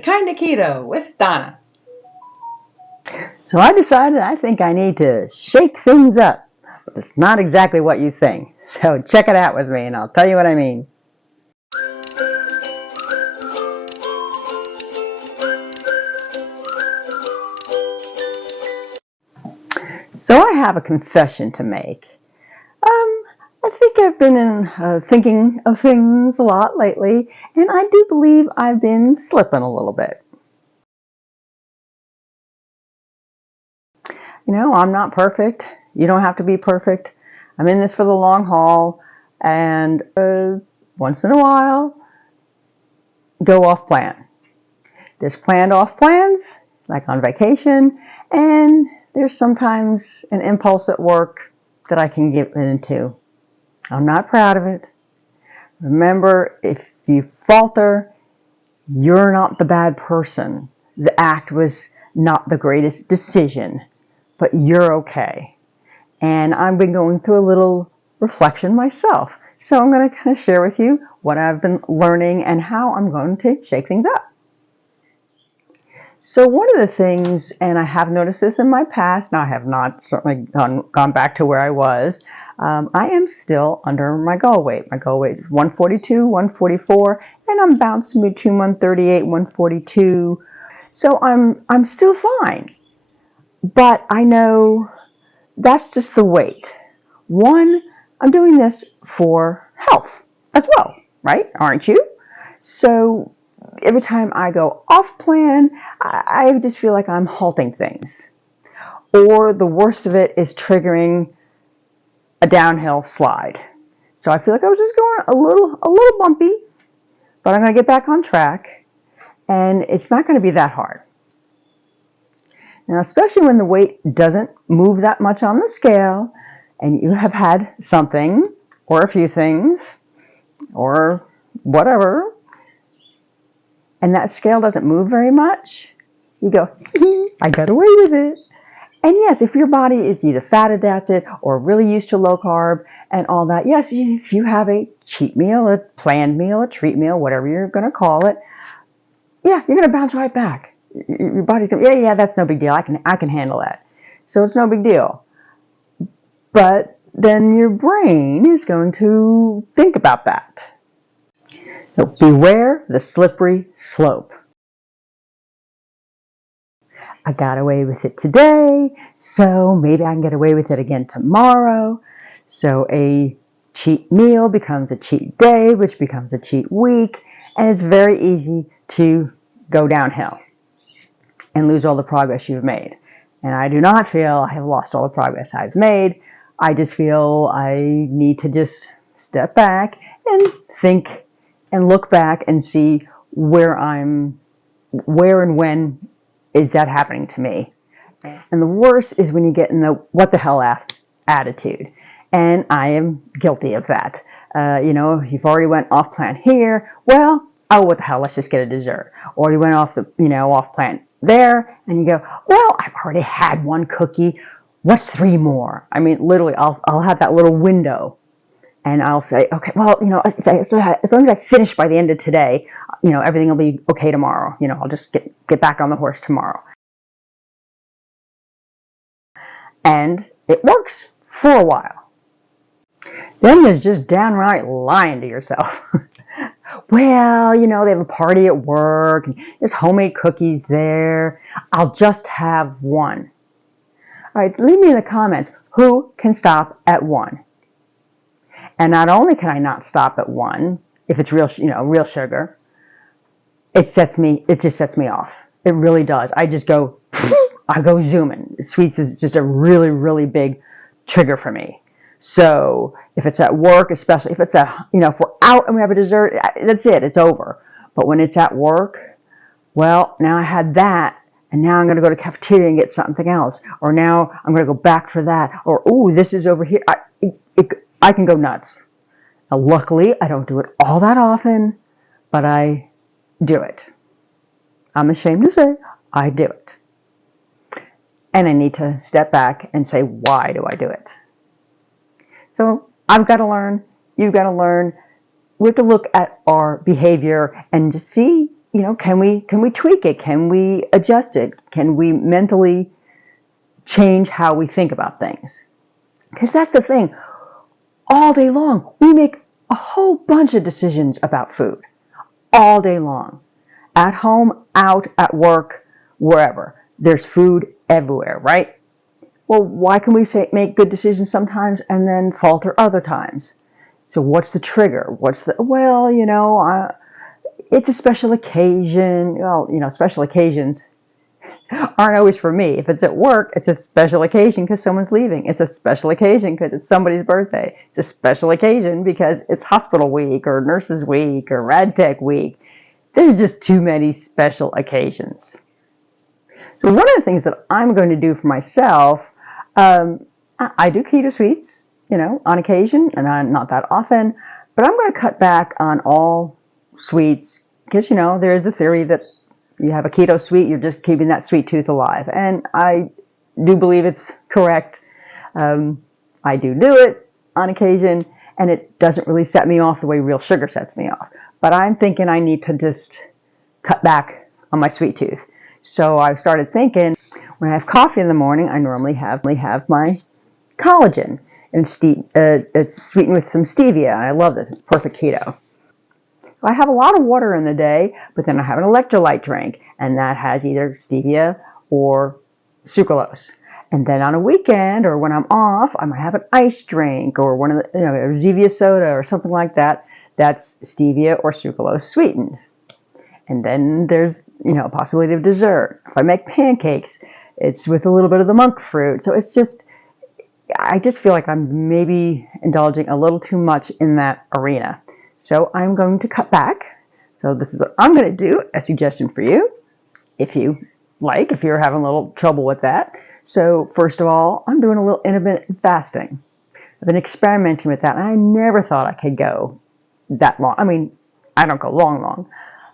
to Kinda Keto with Donna. So I decided I think I need to shake things up. But it's not exactly what you think. So check it out with me and I'll tell you what I mean. So I have a confession to make. I think I've been thinking of things a lot lately, and I do believe I've been slipping a little bit. You know, I'm not perfect. You don't have to be perfect. I'm in this for the long haul, and once in a while, go off plan. There's planned off plans, like on vacation, and there's sometimes an impulse at work that I can get into. I'm not proud of it. Remember, if you falter, you're not the bad person. The act was not the greatest decision, but you're okay. And I've been going through a little reflection myself. So I'm going to kind of share with you what I've been learning and how I'm going to shake things up. So one of the things, and I have noticed this in my past, now I have not certainly gone back to where I was, I am still under my goal weight. My goal weight is 142, 144, and I'm bouncing between 138 and 142. So I'm still fine. But I know that's just the weight. One, I'm doing this for health as well, right? Aren't you? So every time I go off plan, I just feel like I'm halting things. Or the worst of it is triggering a downhill slide. So I feel like I was just going a little bumpy, but I'm going to get back on track, and it's not going to be that hard. Now, especially when the weight doesn't move that much on the scale, and you have had something, or a few things, or whatever, and that scale doesn't move very much, you go, I got away with it. And yes, if your body is either fat adapted or really used to low carb and all that, yes, if you have a cheat meal, a planned meal, a treat meal, whatever you're going to call it, yeah, you're going to bounce right back. Your body's going to, yeah, that's no big deal. I can handle that. So it's no big deal. But then your brain is going to think about that. So beware the slippery slope. I got away with it today, so maybe I can get away with it again tomorrow. So a cheat meal becomes a cheat day, which becomes a cheat week, and it's very easy to go downhill and lose all the progress you've made. And I do not feel I have lost all the progress I've made. I just feel I need to just step back and think and look back and see where and when is that happening to me. And the worst is when you get in the what the hell attitude. And I am guilty of that. You've already went off plan here. Well, oh, what the hell, let's just get a dessert. Or you went off plan there, and you go, well, I've already had one cookie. What's 3 more? I mean, literally, I'll have that little window. And I'll say, okay, well, so as long as I finish by the end of today, everything will be okay tomorrow. I'll just get back on the horse tomorrow. And it works for a while. Then there's just downright lying to yourself. Well, they have a party at work, and there's homemade cookies there. I'll just have one. All right, leave me in the comments who can stop at 1. And not only can I not stop at 1, if it's real sugar, it just sets me off. It really does. I just go, I go zooming. Sweets is just a really, really big trigger for me. So if it's at work, especially if it's if we're out and we have a dessert, that's it. It's over. But when it's at work, well, now I had that, and now I'm going to go to the cafeteria and get something else. Or now I'm going to go back for that. Or, ooh, this is over here. I can go nuts. Now, luckily, I don't do it all that often, but I do it. I'm ashamed to say I do it. And I need to step back and say, why do I do it? So I've got to learn. You've got to learn. We have to look at our behavior and just see can we tweak it? Can we adjust it? Can we mentally change how we think about things? Because that's the thing. All day long, we make a whole bunch of decisions about food. All day long. At home, out, at work, wherever. There's food everywhere, right? Well, why can we make good decisions sometimes and then falter other times? So what's the trigger? It's a special occasion. Well, special occasions aren't always for me. If it's at work, it's a special occasion because someone's leaving. It's a special occasion because it's somebody's birthday. It's a special occasion because it's hospital week or nurses week or rad tech week. There's just too many special occasions. So one of the things that I'm going to do for myself, I do keto sweets, on occasion, and not that often, but I'm going to cut back on all sweets because, there's the theory that you have a keto sweet, you're just keeping that sweet tooth alive. And I do believe it's correct. I do it on occasion, and it doesn't really set me off the way real sugar sets me off. But I'm thinking I need to just cut back on my sweet tooth. So I started thinking, when I have coffee in the morning, I normally have my collagen. And it's sweetened with some stevia. And I love this. It's perfect keto. So I have a lot of water in the day, but then I have an electrolyte drink, and that has either stevia or sucralose. And then on a weekend or when I'm off, I might have an ice drink or one of the, Zevia soda or something like that. That's stevia or sucralose sweetened. And then there's, a possibility of dessert. If I make pancakes, it's with a little bit of the monk fruit. So I just feel like I'm maybe indulging a little too much in that arena. So I'm going to cut back. So this is what I'm going to do, a suggestion for you, if you're having a little trouble with that. So first of all, I'm doing a little intermittent fasting. I've been experimenting with that, and I never thought I could go that long. I mean, I don't go long,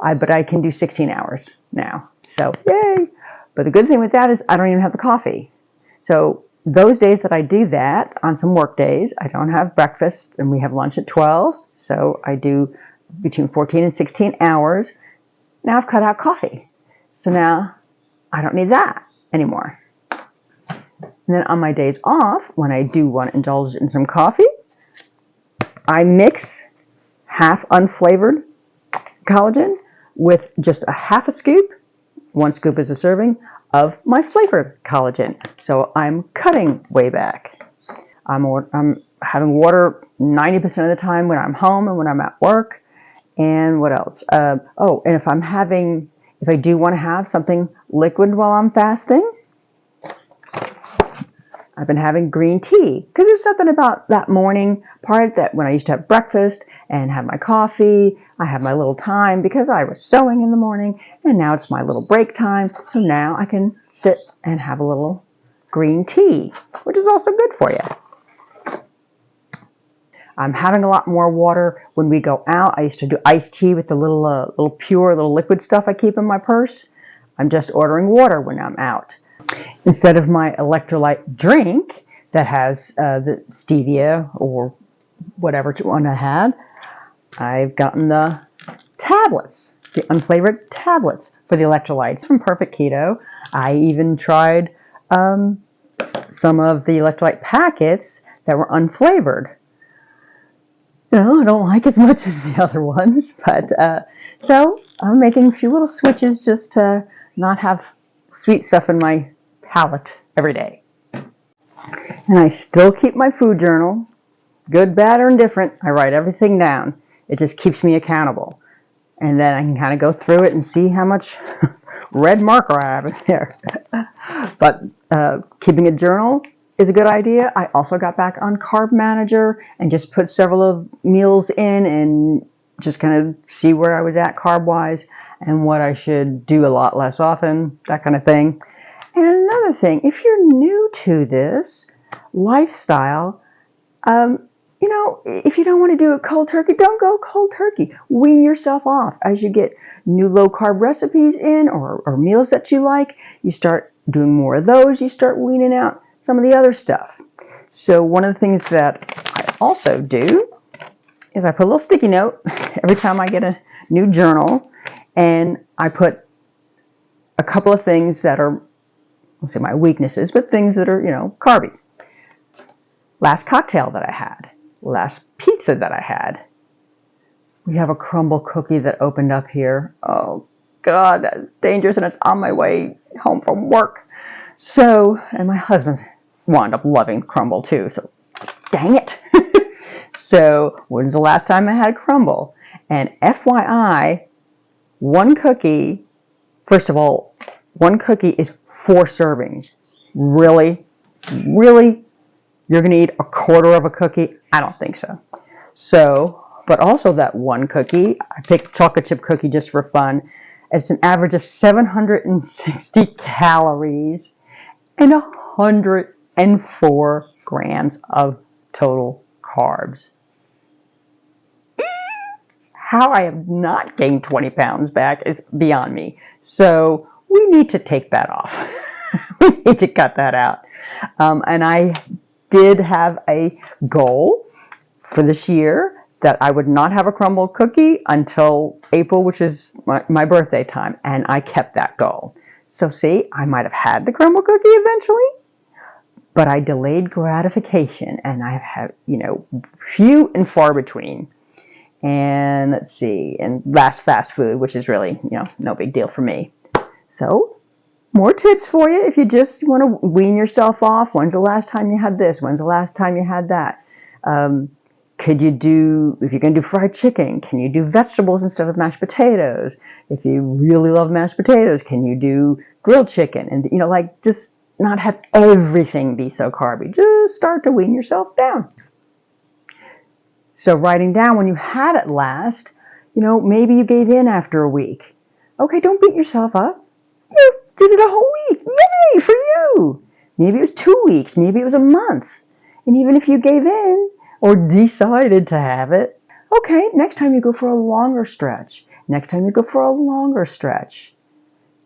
but I can do 16 hours now. So yay! But the good thing with that is I don't even have the coffee. So those days that I do that, on some work days, I don't have breakfast, and we have lunch at 12. So I do between 14 and 16 hours. Now I've cut out coffee. So now I don't need that anymore. And then on my days off, when I do want to indulge in some coffee, I mix half unflavored collagen with just a half a scoop, 1 scoop is a serving, of my flavored collagen. So I'm cutting way back. I'm having water 90% of the time when I'm home and when I'm at work. And what else? And if I do want to have something liquid while I'm fasting, I've been having green tea. Because there's something about that morning part that when I used to have breakfast and have my coffee, I have my little time because I was sewing in the morning, and now it's my little break time. So now I can sit and have a little green tea, which is also good for you. I'm having a lot more water when we go out. I used to do iced tea with the little pure, little liquid stuff I keep in my purse. I'm just ordering water when I'm out. Instead of my electrolyte drink that has the stevia or whatever you want to have, I've gotten the tablets, the unflavored tablets for the electrolytes from Perfect Keto. I even tried some of the electrolyte packets that were unflavored. I don't like as much as the other ones, but so I'm making a few little switches just to not have sweet stuff in my palate every day. And I still keep my food journal, good, bad, or indifferent. I write everything down. It just keeps me accountable. And then I can kind of go through it and see how much red marker I have in there. But keeping a journal is a good idea. I also got back on Carb Manager and just put several of meals in and just kind of see where I was at carb-wise and what I should do a lot less often, that kind of thing. And another thing, if you're new to this lifestyle, if you don't want to do it cold turkey, don't go cold turkey. Wean yourself off. As you get new low-carb recipes in or meals that you like, you start doing more of those. You start weaning out some of the other stuff. So one of the things that I also do is I put a little sticky note every time I get a new journal, And I put a couple of things that are, let's say, my weaknesses, but things that are, carby. Last cocktail that I had, last pizza that I had, we have a crumble cookie that opened up here. Oh, God, that's dangerous, and it's on my way home from work. So, and my husband wound up loving crumble too, so dang it. So, when's the last time I had crumble? And FYI, one cookie, first of all, one cookie is 4 servings. Really? Really? You're going to eat a quarter of a cookie? I don't think so. So, but also that one cookie, I picked chocolate chip cookie just for fun. It's an average of 760 calories and 104 grams of total carbs. How I have not gained 20 pounds back is beyond me. So we need to take that off. We need to cut that out. And I did have a goal for this year that I would not have a crumble cookie until April, which is my birthday time. And I kept that goal. So see, I might have had the crumble cookie eventually, but I delayed gratification, and I have, few and far between. And let's see, and last fast food, which is really, no big deal for me. So, more tips for you if you just want to wean yourself off. When's the last time you had this? When's the last time you had that? Could you do, if you're going to do fried chicken, can you do vegetables instead of mashed potatoes? If you really love mashed potatoes, can you do grilled chicken? And, just not have everything be so carby. Just start to wean yourself down. So writing down when you had it last, maybe you gave in after a week. Okay, don't beat yourself up. You did it a whole week. Yay for you. Maybe it was 2 weeks. Maybe it was a month. And even if you gave in or decided to have it, okay, next time you go for a longer stretch. Next time you go for a longer stretch.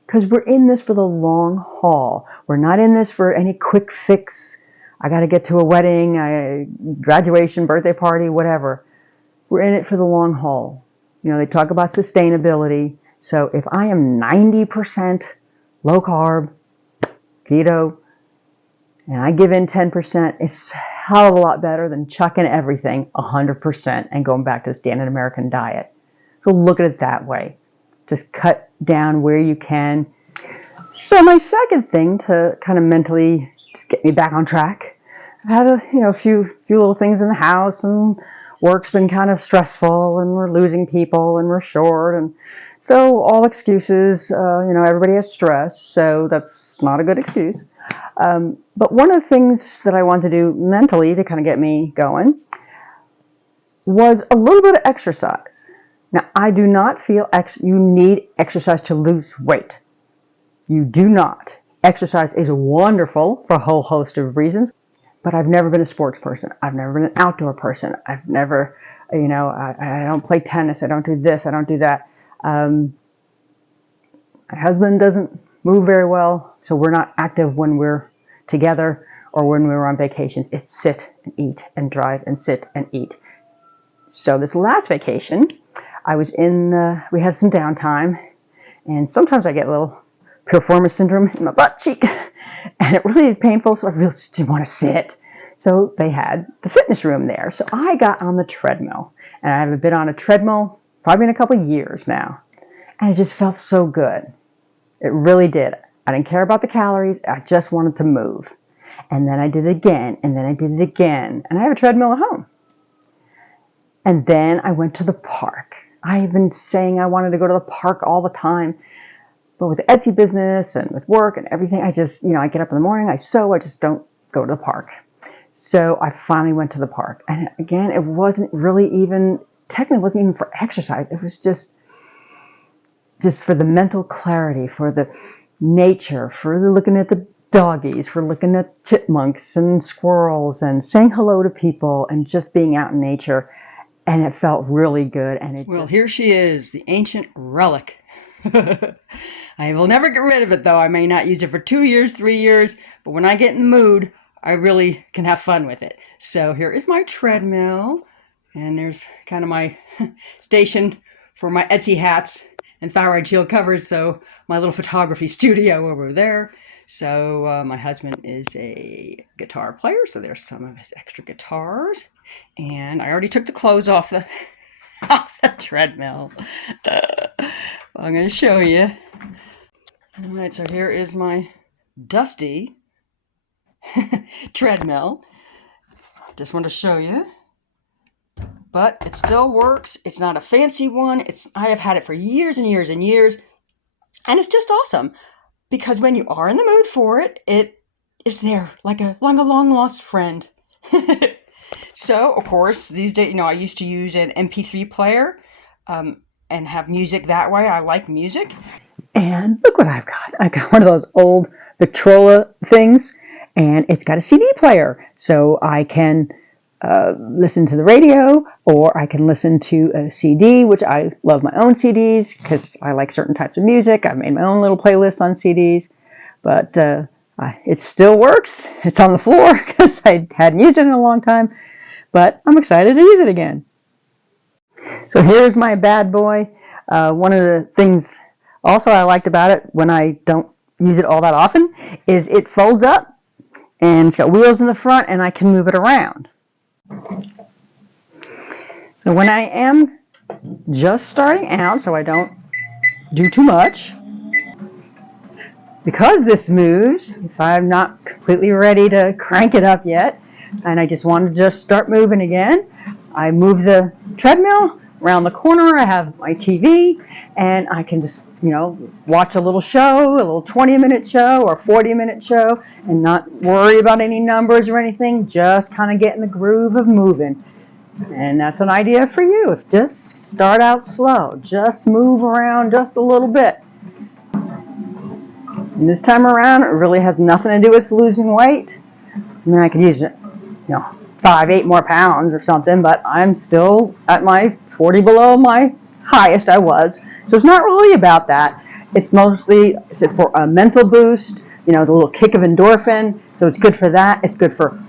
Because we're in this for the long haul. We're not in this for any quick fix. I got to get to a wedding, a graduation, birthday party, whatever. We're in it for the long haul. They talk about sustainability. So if I am 90% low carb, keto, and I give in 10%, it's a hell of a lot better than chucking everything 100% and going back to the standard American diet. So look at it that way. Just cut down where you can. So my second thing to kind of mentally just get me back on track, I've had a few little things in the house, and work's been kind of stressful, and we're losing people, and we're short, and so all excuses. Everybody has stress, so that's not a good excuse. But one of the things that I want to do mentally to kind of get me going was a little bit of exercise. Now, I do not feel you need exercise to lose weight. You do not. Exercise is wonderful for a whole host of reasons, but I've never been a sports person. I've never been an outdoor person. I've never, I don't play tennis. I don't do this. I don't do that. My husband doesn't move very well, so we're not active when we're together or when we're on vacations. It's sit and eat and drive and sit and eat. So this last vacation, I was we had some downtime, and sometimes I get a little piriformis syndrome in my butt cheek, and it really is painful, so I really just didn't want to sit. So they had the fitness room there. So I got on the treadmill, and I haven't been on a treadmill probably in a couple of years now, and it just felt so good. It really did. I didn't care about the calories. I just wanted to move. And then I did it again, and then I did it again. And I have a treadmill at home. And then I went to the park. I've been saying I wanted to go to the park all the time. But with the Etsy business and with work and everything, I just, I get up in the morning, I sew, I just don't go to the park. So I finally went to the park. And again, it wasn't really even, technically it wasn't even for exercise. It was just for the mental clarity, for the nature, for looking at the doggies, for looking at chipmunks and squirrels and saying hello to people and just being out in nature. And it felt really good. And here she is, the ancient relic. I will never get rid of it, though. I may not use it for 2 years, 3 years, but when I get in the mood, I really can have fun with it. So here is my treadmill, and there's kind of my station for my Etsy hats. and thyroid shield covers. So my little photography studio over there. So my husband is a guitar player, so there's some of his extra guitars. And I already took the clothes off the off the treadmill. I'm going to show you. All right, so here is my dusty treadmill. Just want to show you. But it still works. It's not a fancy one. I have had it for years and years and years. And it's just awesome. Because when you are in the mood for it, it is there like a long lost friend. So, of course, these days, I used to use an MP3 player and have music that way. I like music. And look what I've got. I got one of those old Victrola things, and it's got a CD player. So I can listen to the radio, or I can listen to a CD, which I love my own CDs because I like certain types of music. I've made my own little playlist on CDs, but it still works. It's on the floor because I hadn't used it in a long time, but I'm excited to use it again. So here's my bad boy. One of the things also I liked about it when I don't use it all that often is it folds up and it's got wheels in the front and I can move it around. So when I am just starting out, so I don't do too much, because this moves, if I'm not completely ready to crank it up yet, and I just want to just start moving again, I move the treadmill around the corner. I have my TV, and I can just, watch a little show, a little 20-minute show or 40-minute show, and not worry about any numbers or anything, just kind of get in the groove of moving. And that's an idea for you. Just start out slow. Just move around just a little bit. And this time around, it really has nothing to do with losing weight. I mean, I could use, 5-8 more pounds or something, but I'm still at my 40 below my highest I was. So it's not really about that. It's mostly for a mental boost, the little kick of endorphin. So it's good for that. It's good for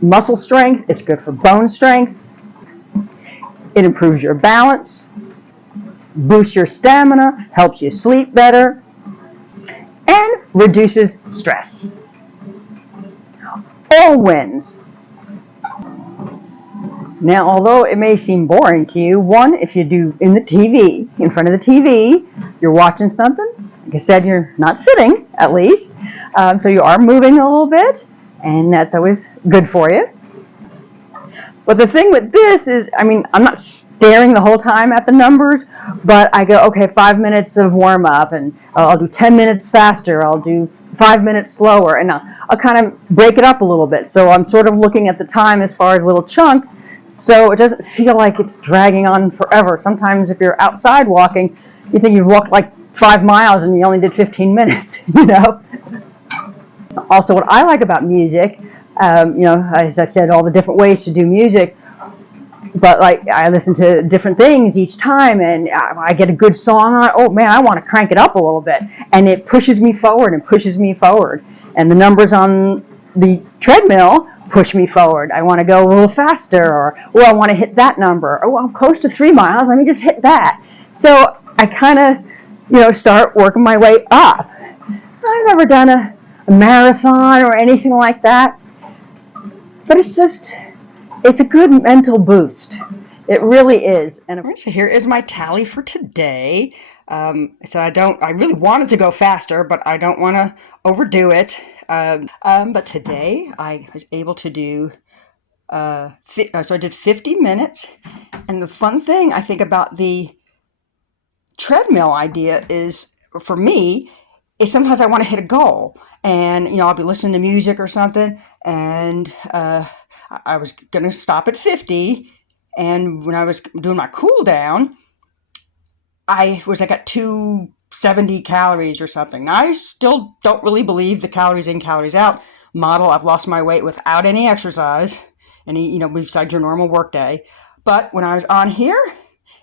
muscle strength. It's good for bone strength. It improves your balance, boosts your stamina, helps you sleep better, and reduces stress. All wins. Now, although it may seem boring to you, one, if you do in front of the TV, you're watching something. Like I said, you're not sitting, at least. So you are moving a little bit, and that's always good for you. But the thing with this is, I'm not staring the whole time at the numbers, but I go, okay, 5 minutes of warm up, and I'll do 10 minutes faster, I'll do 5 minutes slower, and I'll kind of break it up a little bit. So I'm sort of looking at the time as far as little chunks, so it doesn't feel like it's dragging on forever. Sometimes if you're outside walking, you think you've walked like 5 miles and you only did 15 minutes, Also, what I like about music, as I said, all the different ways to do music, but I listen to different things each time, and I get a good song on. Oh man, I want to crank it up a little bit, and it pushes me forward and pushes me forward. And the numbers on the treadmill push me forward. I want to go a little faster, or I want to hit that number. Oh, I'm close to 3 miles. Let me just hit that. So I kind of, start working my way up. I've never done a marathon or anything like that, but it's a good mental boost. It really is. And so here is my tally for today. So I really wanted to go faster, but I don't want to overdo it. But today I was able to do, so I did 50 minutes. And the fun thing I think about the treadmill idea is, for me, is sometimes I want to hit a goal. And, I'll be listening to music or something, and I was going to stop at 50. And when I was doing my cool down, I was at 270 calories or something. Now, I still don't really believe the calories in, calories out model. I've lost my weight without any exercise, besides your normal work day. But when I was on here,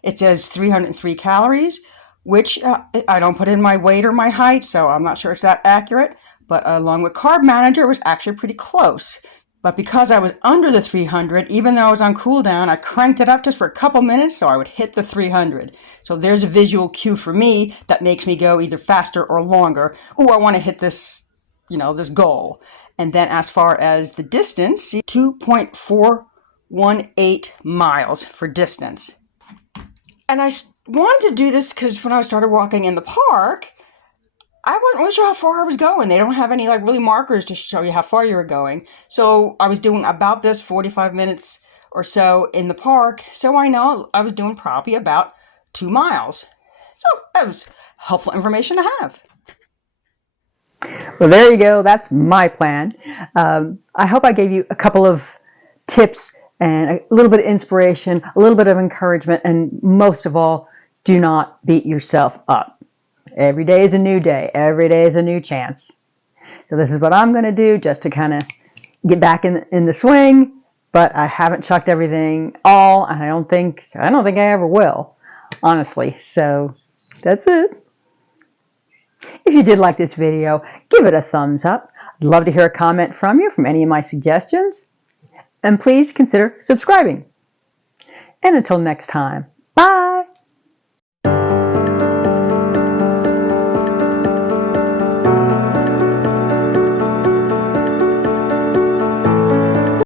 it says 303 calories, which I don't put in my weight or my height, so I'm not sure it's that accurate. But along with Carb Manager, it was actually pretty close. But because I was under the 300, even though I was on cool down, I cranked it up just for a couple minutes so I would hit the 300. So there's a visual cue for me that makes me go either faster or longer. Oh, I want to hit this, this goal. And then as far as the distance, 2.418 miles for distance. And I wanted to do this because when I started walking in the park, I wasn't really sure how far I was going. They don't have any really markers to show you how far you were going. So I was doing about this 45 minutes or so in the park. So I know I was doing probably about 2 miles. So that was helpful information to have. Well, there you go. That's my plan. I hope I gave you a couple of tips and a little bit of inspiration, a little bit of encouragement, and most of all, do not beat yourself up. Every day is a new day. Every day is a new chance. So this is what I'm going to do just to kind of get back in the swing, but I haven't chucked everything all, and I don't think I ever will, honestly. So that's it. If you did like this video, give it a thumbs up. I'd love to hear a comment from you from any of my suggestions. And please consider subscribing. And until next time, bye!